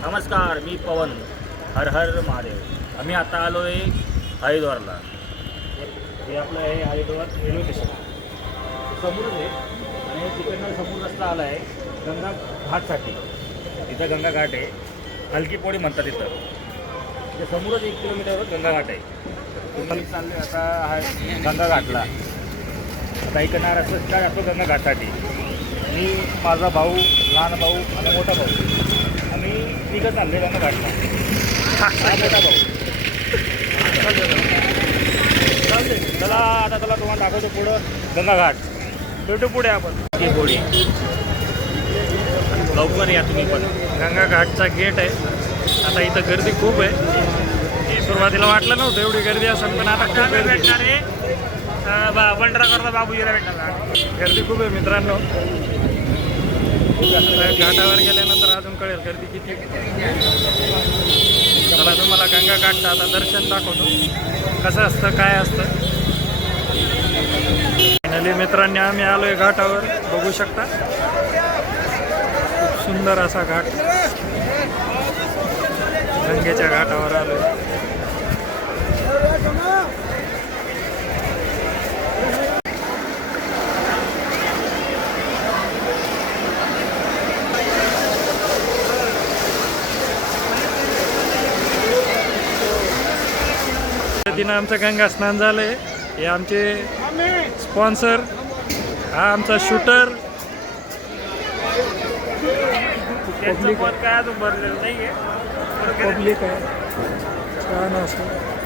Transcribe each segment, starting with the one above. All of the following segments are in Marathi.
नमस्कार, मी पवन. हर हर महादेव. आम्ही आता आलो आहे हरिद्वारला. हे आपलं आहे हरिद्वार रेल्वे स्टेशन. समोरच आहे आणि तिकडनं समोर रस्ता आला आहे गंगा घाटसाठी. इथं गंगा घाट आहे, हलकी पोळी म्हणतात इथं. ते समोरच 1 किलोमीटरवर गंगा घाट आहे. तुम्ही चालले आता आहे गंगा घाटला. आता इकडनं रस्ता जातो गंगा घाटसाठी. मी, माझा भाऊ, लहान भाऊ आणि मोठा भाऊ, आम्ही तिघं चालले गंगा घाटला. मोठा भाऊ चालते. चला आता तुम्हाला दाखवतो पुढं गंगा घाट. भेटू पुढे आपण. ती पोळी लवकर या तुम्ही पण. गंगा घाटचा गेट आहे. आता इथं गर्दी खूप आहे. सुरुवातीला वाटलं नव्हतं एवढी गर्दी असेल, पण आता खूप भेटणार आहे. बंडरा करता बाबूजीला भेटणार. गर्दी खूप आहे मित्रांनो. घाटावर गेल्यानंतर अजून कळेल गर्दी किती. चला तुम्हाला गंगा घाटचं आता दर्शन दाखवतो कसं असतं, काय असतं. फायनली मित्रांनी आम्ही आलोय घाटावर. बघू शकता खूप सुंदर असा घाट. गंगेच्या घाटावर आलोय. पद्धतीनं आमचं गंगा स्नान झालंय. हे आमचे स्पॉन्सर, हा आमचा शूटर. पब्लिक काय अजून भरलेलं नाही आहे. पब्लिक आहे. छान असं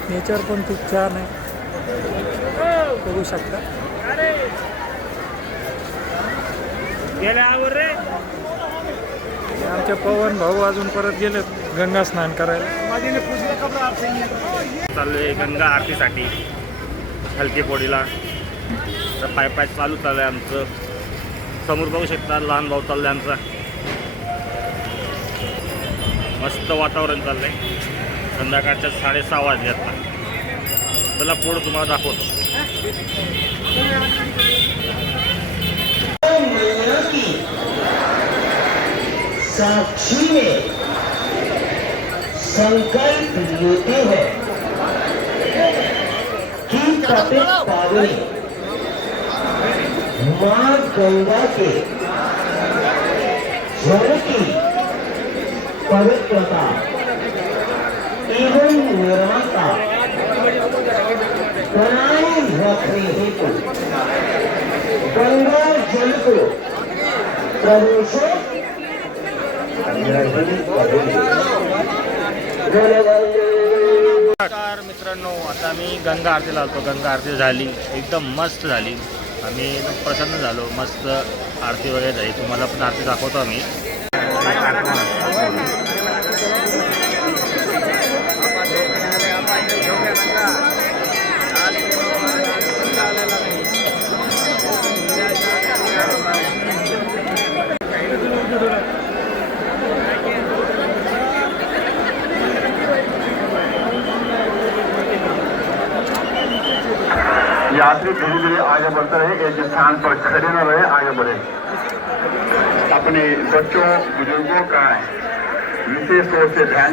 नेचर पण खूप छान आहे. बघू शकता. गेल्यावर रे आमचे पवन भाऊ अजून परत गेलेत गंगा स्नान करायला. चाललोय गंगा आरतीसाठी हलकी पोळीला. तर पाय चालू चालू आहे आमचं. समोर बघू शकता लहान भाऊ चाललंय आमचा. मस्त वातावरण चाललंय. संध्याकाळच्या 6:30 वाजले आता. चला पुढं तुम्हाला दाखवतो. साक्षी में संकल्प लेते हैं कि तपित पावनी मां गंगा के जल की पवित्रता एवं निर्मलता बनाए रखने हेतु गंगा जल को प्रदूषित नमस्कार मित्रांनो, आता आम्ही गंगा आरतीला आलतो. गंगा आरती झाली, एकदम मस्त झाली. आम्ही एकदम प्रसन्न झालो. मस्त आरती वगैरे झाली. तुम्हाला पण आरती दाखवतो आम्ही. यात्री धीरे धीरे आगे बढ़ते रहे, एक स्थान पर खड़े न रहे, आगे बढ़े. अपने बच्चों बुजुर्गों का विशेष तौर से ध्यान